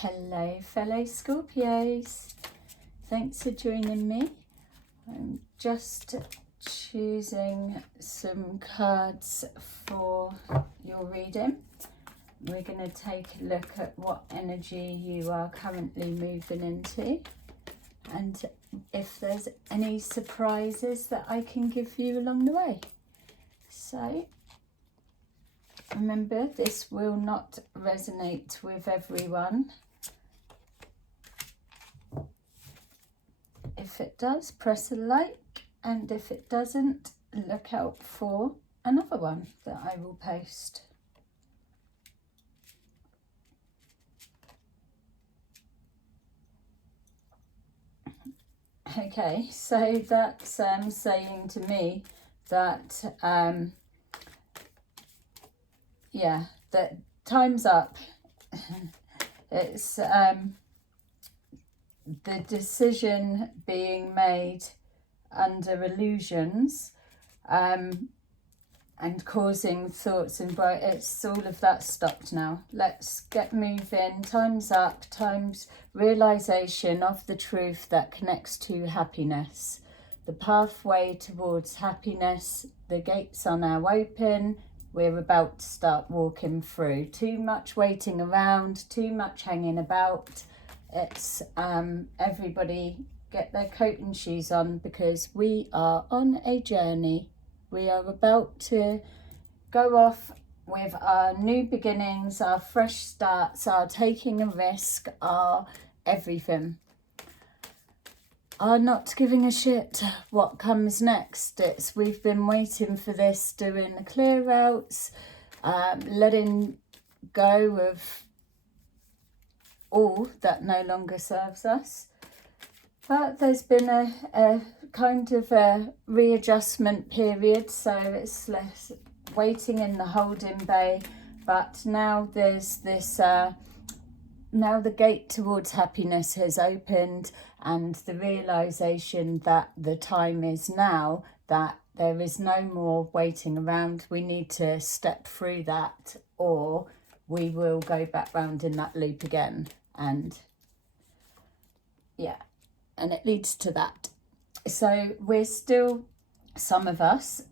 Hello fellow Scorpios, thanks for joining me. I'm just choosing some cards for your reading. We're going to take a look at what energy you are currently moving into and if there's any surprises that I can give you along the way. So remember, this will not resonate with everyone. If it does, press a like, and if it doesn't, look out for another one that I will post. Okay, so that's saying to me that yeah, that time's up. It's the decision being made under illusions and causing thoughts and it's all of that stopped now. Let's get moving. Time's up. Time's realization of the truth that connects to happiness. The pathway towards happiness. The gates are now open. We're about to start walking through. Too much waiting around, too much hanging about. It's everybody get their coat and shoes on because we are on a journey. We are about to go off with our new beginnings, our fresh starts, our taking a risk, our everything. Are not giving a shit what comes next. We've been waiting for this, doing the clear outs, letting go of all that no longer serves us. But there's been a kind of a readjustment period, so it's less waiting in the holding bay. But now there's this now the gate towards happiness has opened, and the realization that the time is now, that there is no more waiting around. We need to step through that, or we will go back round in that loop again. And yeah, and it leads to that. So we're still, some of us,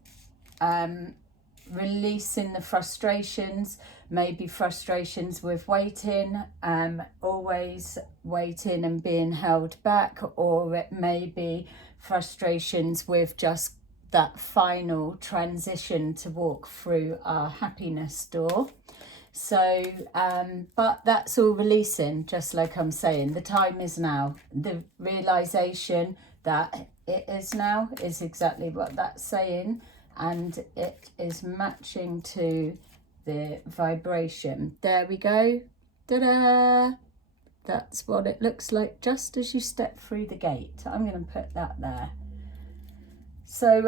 releasing the frustrations, maybe frustrations with waiting, always waiting and being held back, or it may be frustrations with just that final transition to walk through our happiness door. So but that's all releasing, just like I'm saying. The time is now. The realization that it is now is exactly what that's saying, and it is matching to the vibration. There we go. Ta-da! That's what it looks like just as you step through the gate. I'm going to put that there. So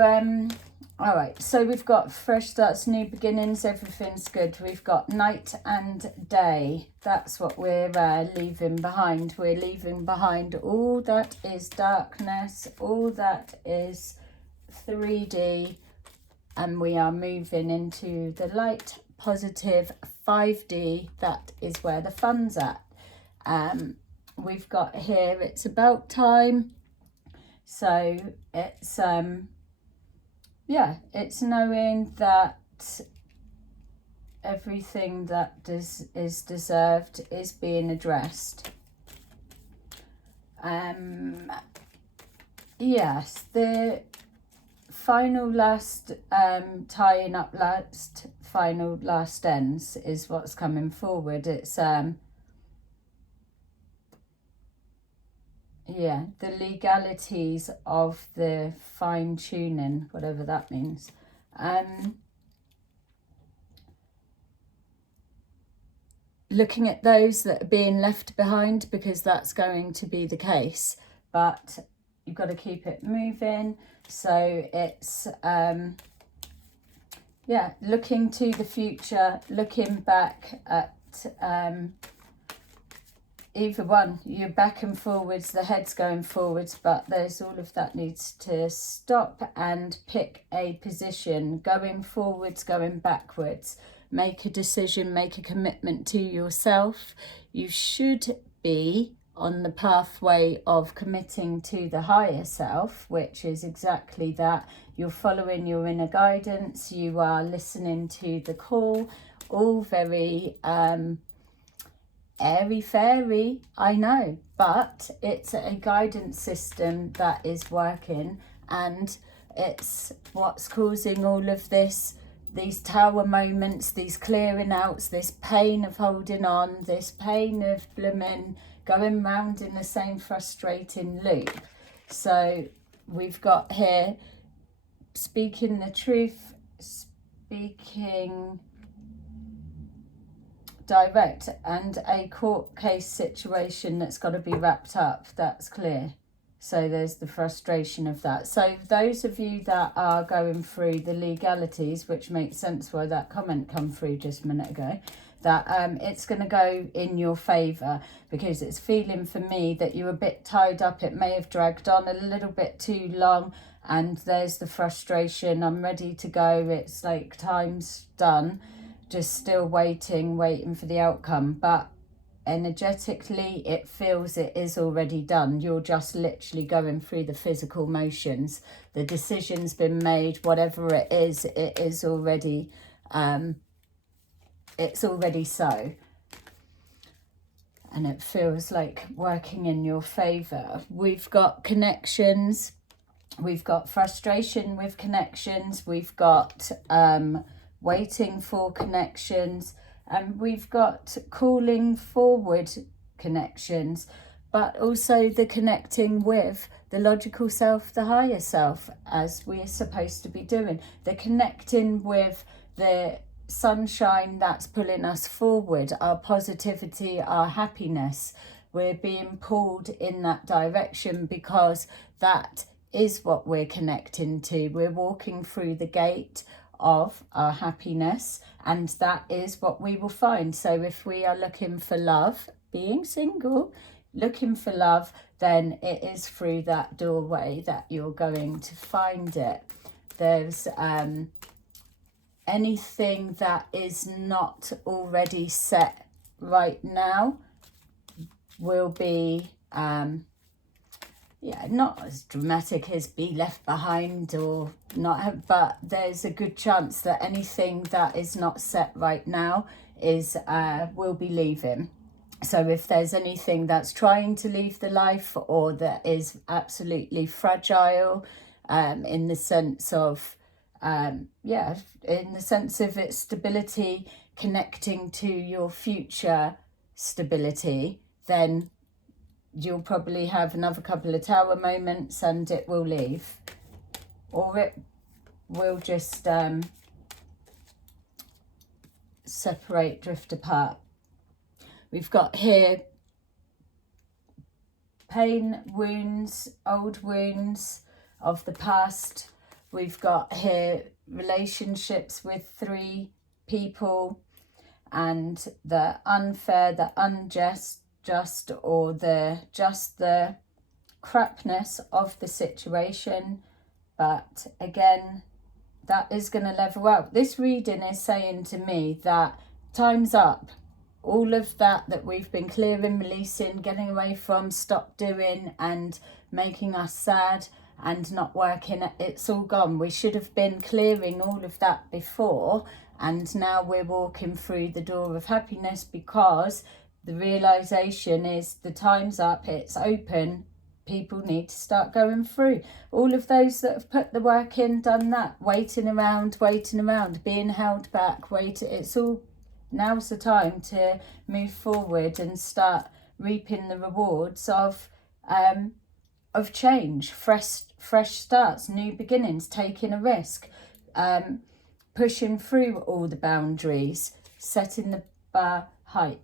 all right, so we've got fresh starts, new beginnings, everything's good. We've got night and day. That's what we're leaving behind. We're leaving behind all that is darkness, all that is 3D, and we are moving into the light, positive 5D. That is where the fun's at. We've got here, it's about time. So it's yeah, it's knowing that everything that is deserved is being addressed. Yes, the final last tying up last ends is what's coming forward. It's yeah, the legalities of the fine-tuning, whatever that means. Looking at those that are being left behind, because that's going to be the case. But you've got to keep it moving. So it's, yeah, looking to the future, looking back at either one. You're back and forwards, the head's going forwards, but there's all of that needs to stop and pick a position, going forwards, going backwards. Make a decision, make a commitment to yourself. You should be on the pathway of committing to the higher self, which is exactly that. You're following your inner guidance, you are listening to the call, all very airy-fairy, I know, but it's a guidance system that is working, and it's what's causing all of this, these tower moments, these clearing outs, this pain of holding on, this pain of blooming going round in the same frustrating loop. So we've got here speaking the truth, speaking direct, and a court case situation that's got to be wrapped up. That's clear. So there's the frustration of that. So those of you that are going through the legalities, which makes sense why that comment come through just a minute ago, that it's going to go in your favour, because it's feeling for me that you're a bit tied up. It may have dragged on a little bit too long, and there's the frustration. I'm ready to go. It's like time's done, just still waiting for the outcome. But energetically it feels it is already done. You're just literally going through the physical motions. The decision's been made. Whatever it is already it's already so, and it feels like working in your favor. We've got connections, we've got frustration with connections, we've got waiting for connections, and we've got calling forward connections, but also the connecting with the logical self, the higher self, as we are supposed to be doing. The connecting with the sunshine that's pulling us forward, our positivity, our happiness. We're being pulled in that direction because that is what we're connecting to. We're walking through the gate of our happiness, and that is what we will find. So if we are looking for love, being single, looking for love, then it is through that doorway that you're going to find it. There's anything that is not already set right now will be not as dramatic as be left behind or not, but there's a good chance that anything that is not set right now is will be leaving. So if there's anything that's trying to leave the life, or that is absolutely fragile, in the sense of in the sense of its stability connecting to your future stability, then you'll probably have another couple of tower moments and it will leave, or it will just separate, drift apart. We've got here pain, wounds, old wounds of the past. We've got here relationships with 3 people, and the unfair, the unjust, or the crapness of the situation. But again, that is going to level out. This reading is saying to me that time's up. All of that we've been clearing, releasing, getting away from, stop doing, and making us sad and not working, it's all gone. We should have been clearing all of that before, and now we're walking through the door of happiness, because the realization is the time's up, it's open. People need to start going through. All of those that have put the work in, done that, waiting around, being held back, it's all, now's the time to move forward and start reaping the rewards of change, fresh starts, new beginnings, taking a risk, pushing through all the boundaries, setting the bar height.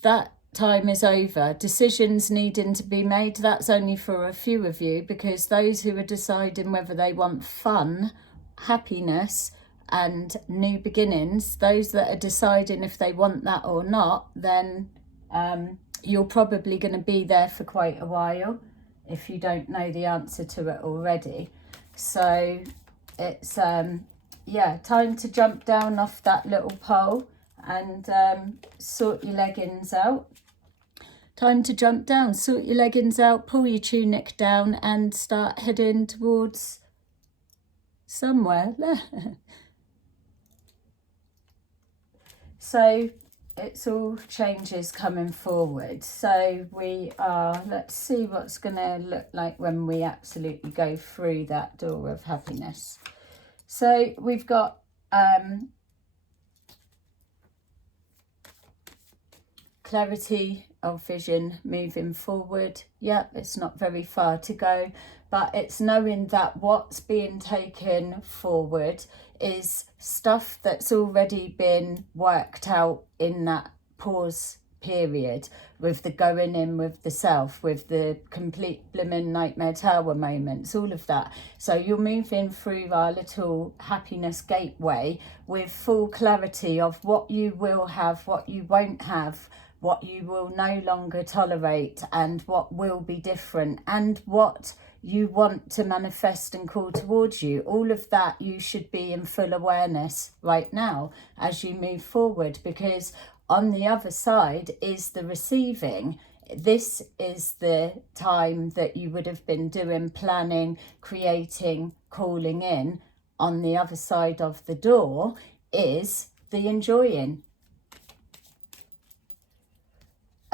That time is over. Decisions needing to be made, that's only for a few of you, because those who are deciding whether they want fun, happiness and new beginnings, those that are deciding if they want that or not, then you're probably going to be there for quite a while if you don't know the answer to it already. So it's time to jump down off that little pole and sort your leggings out. time to jump down. Sort your leggings out, pull your tunic down and start heading towards somewhere. So it's all changes coming forward. So we are, let's see what's going to look like when we absolutely go through that door of happiness. So we've got clarity of vision moving forward. Yep, it's not very far to go, but it's knowing that what's being taken forward is stuff that's already been worked out in that pause period, with the going in with the self, with the complete blimmin' nightmare tower moments, all of that. So you're moving through our little happiness gateway with full clarity of what you will have, what you won't have, what you will no longer tolerate, and what will be different, and what you want to manifest and call towards you. All of that you should be in full awareness right now as you move forward, because on the other side is the receiving. This is the time that you would have been doing planning, creating, calling in. On the other side of the door is the enjoying.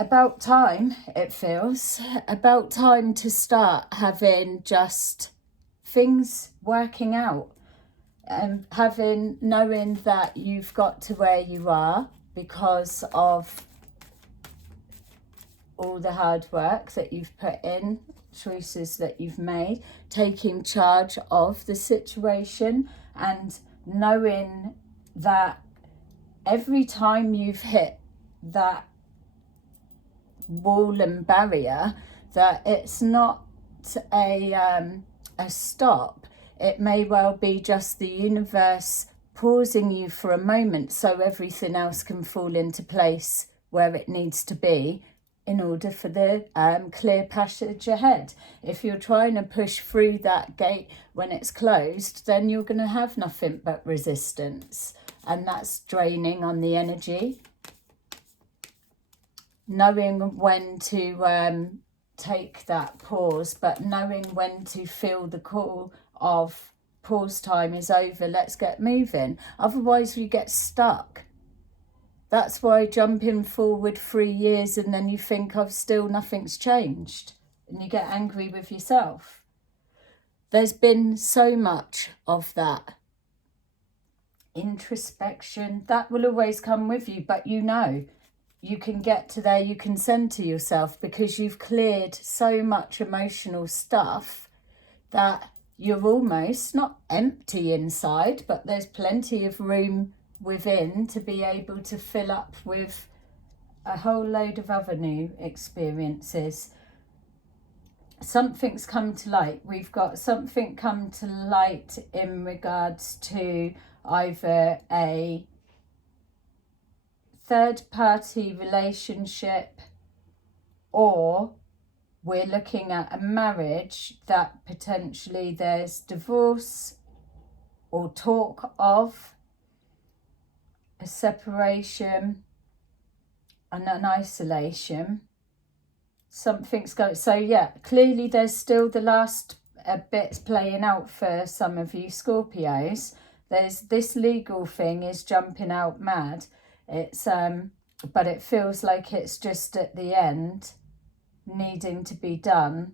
About time, it feels. About time to start having just things working out. Knowing that you've got to where you are because of all the hard work that you've put in, choices that you've made, taking charge of the situation, and knowing that every time you've hit that wall and barrier, that it's not a stop. It may well be just the universe pausing you for a moment so everything else can fall into place where it needs to be in order for the clear passage ahead. If you're trying to push through that gate when it's closed, then you're going to have nothing but resistance, and that's draining on the energy. Knowing when to take that pause, but knowing when to feel the call of pause time is over, let's get moving. Otherwise we get stuck. That's why jumping forward 3 years and then you think of still nothing's changed and you get angry with yourself. There's been so much of that introspection that will always come with you, but you know you can get to there, you can center yourself because you've cleared so much emotional stuff that you're almost not empty inside, but there's plenty of room within to be able to fill up with a whole load of other new experiences. Something's come to light. We've got something come to light in regards to either a third-party relationship, or we're looking at a marriage that potentially there's divorce or talk of a separation and an isolation. Something's going, so yeah, clearly there's still the last bits playing out for some of you Scorpios. There's this legal thing is jumping out mad. It's but it feels like it's just at the end needing to be done,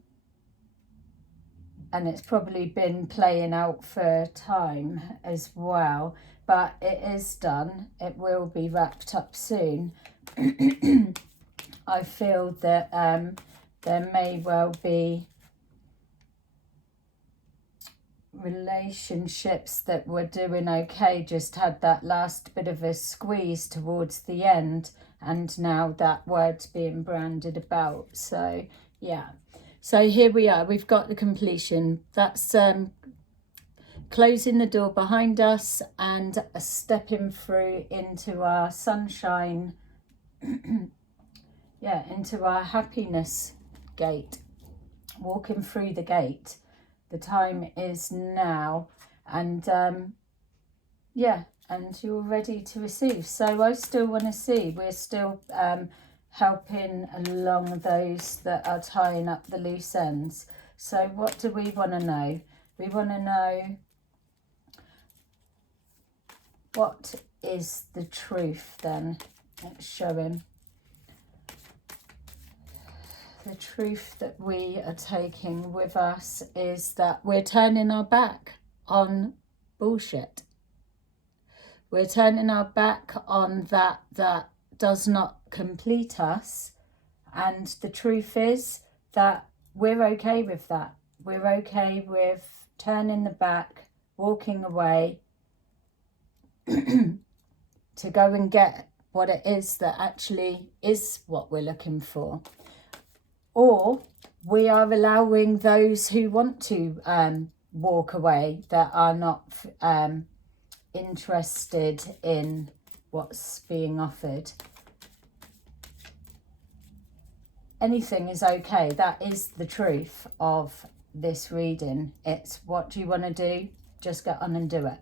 and it's probably been playing out for time as well, but it is done. It will be wrapped up soon. I feel that there may well be relationships that were doing okay, just had that last bit of a squeeze towards the end, and now that word's being branded about. So yeah, so here we are, we've got the completion. That's closing the door behind us and stepping through into our sunshine. Yeah, into our happiness gate, walking through the gate. The time is now, and yeah, and you're ready to receive. So I still want to see, we're still helping along those that are tying up the loose ends. So what do we want to know? We want to know, what is the truth then? It's showing. The truth that we are taking with us is that we're turning our back on bullshit. We're turning our back on that does not complete us. And the truth is that we're okay with that. We're okay with turning the back, walking away to go and get what it is that actually is what we're looking for. Or we are allowing those who want to walk away, that are not interested in what's being offered. Anything is okay. That is the truth of this reading. It's, what do you want to do? Just get on and do it.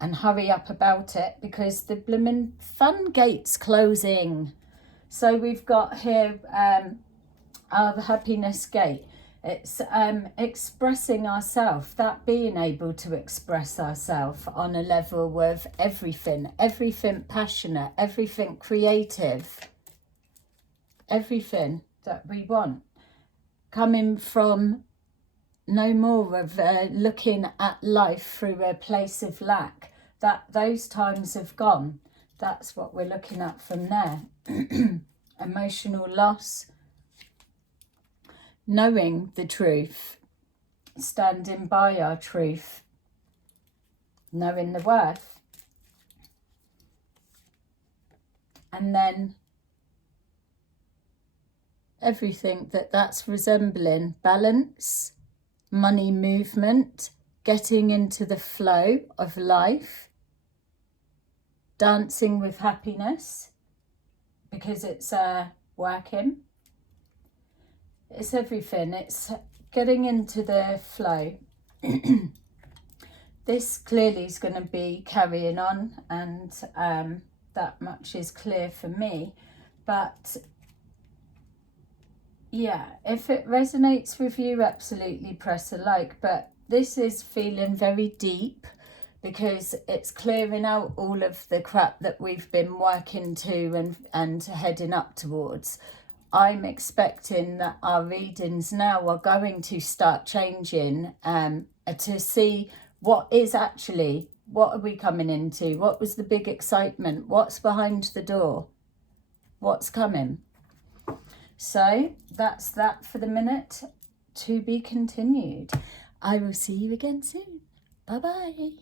And hurry up about it, because the blooming fun gate's closing. So we've got here our happiness gate. It's expressing ourselves, that being able to express ourselves on a level with everything passionate, everything creative, everything that we want. Coming from no more of looking at life through a place of lack. That those times have gone. That's what we're looking at from there. Emotional loss. Knowing the truth. Standing by our truth. Knowing the worth. And then everything that's resembling balance, money movement, getting into the flow of life, dancing with happiness, because it's working. It's everything. It's getting into the flow. This clearly is going to be carrying on, and that much is clear for me. But yeah, if it resonates with you, absolutely press a like. But this is feeling very deep, because it's clearing out all of the crap that we've been working to and heading up towards. I'm expecting that our readings now are going to start changing to see what is actually, what are we coming into? What was the big excitement? What's behind the door? What's coming? So that's that for the minute. To be continued. I will see you again soon. Bye-bye.